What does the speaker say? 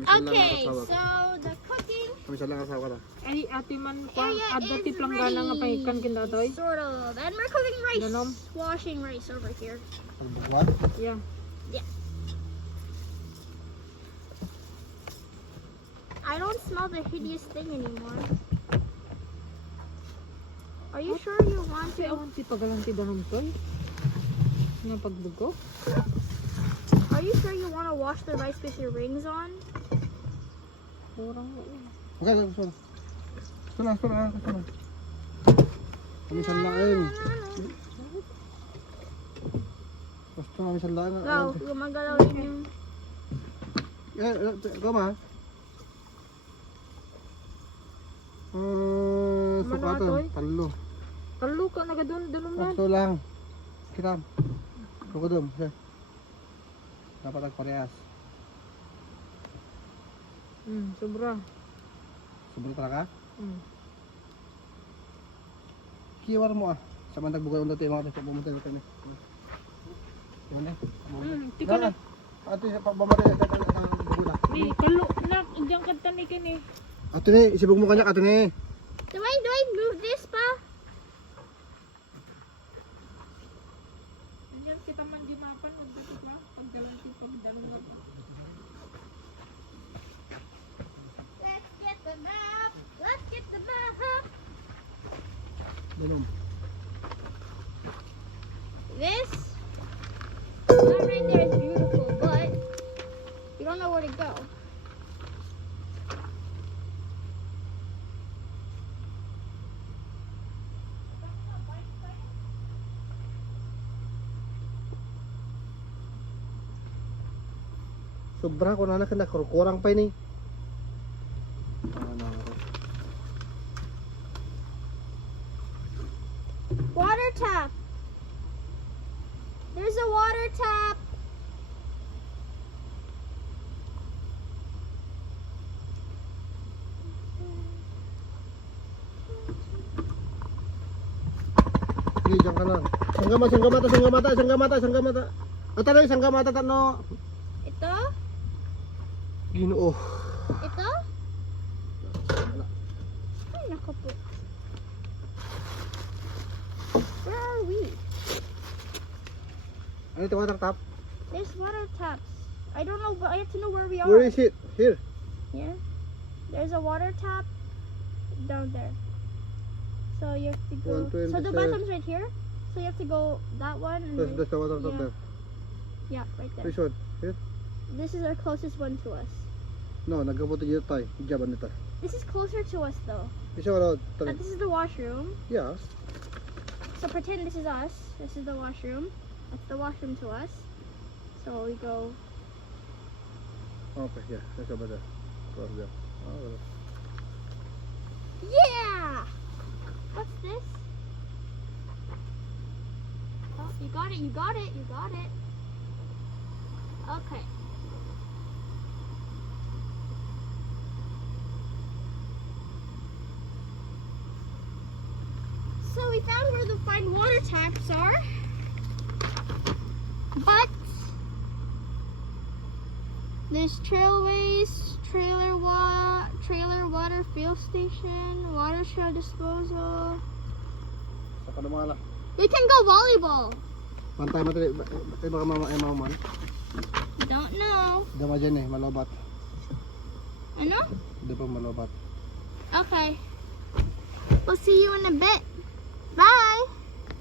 Okay, so the cooking. Kami sa lang asawa na. Ay, ate man pa. Adati planggana nga pahikan kinatoy. Sort of. And we're cooking rice. Ganom. Washing rice over here. Ano bugwan? Yeah. Yeah. I don't smell the hideous thing anymore. Are you sure you want Kasi to? awan ti pagalanti danom toy. Nga pagdugo. Are you sure you want to wash the rice with your rings on? Kurang. Okay, gusto na. Gusto na, gusto na, gusto na. Kami sa laing. Gusto na kami sa laing. Go, gumagalaw rin yung... Go ma. Sukatan, talo. Talo ka nagadun danom na. Gusto lang. Kiram. Kukodom, siya. Dapat nagparehas. Sobra. Sobrang talaga? Kiwar mo ah. Sa man nagbugal undo tayo mga pumunta na kami. Gimana? Tika na. Ate sa pagmamatay sa bugula. Ni talo na diyan kadta ni kini. Ate ni, isibog mo kanya ate ni. Do I move this pa? Diyan kita man gimapan og dito pa pagdalanti pagdalo na. Let's get the map. Let's get the map. Belum. This that right there is beautiful, but you don't know where to go. Sobra ko na kena kurang pa ini. Water tap. There's a water tap. Sige, diyan ka lang. Sanggamata. Atay, sanggamata tano. Ito? Ginoo. Ito? Ay, nako po. Where are we? Ano ito water tap? There's water taps. I don't know, but I have to know where we are. Where is it? Here. Here. There's a water tap down there. So you have to go. 127. So the bathroom's right here. So you have to go that one. And then, That's the water tap yeah. there. Yeah, right there. Which one? Here? This is our closest one to us. No, nagkabuto dito tayo. Ijaban nito. This is closer to us though. Isa wala. But this is the washroom. Yeah. So pretend this is us. This is the washroom. That's the washroom to us. So we go. Okay, yeah. That's over there. Over there. Oh, wala. Yeah! What's this? Oh, you got it. Okay. So we found where the fine water taps are. But there's trailways, trailer water fill station, water trail disposal. Sa kanumala. We can go volleyball. Pantay mo tayo. Baka mamaman. Don't know. Dama dyan eh. Malobat. Ano? Hindi pa malobat. Okay. We'll see you in a bit. Bye.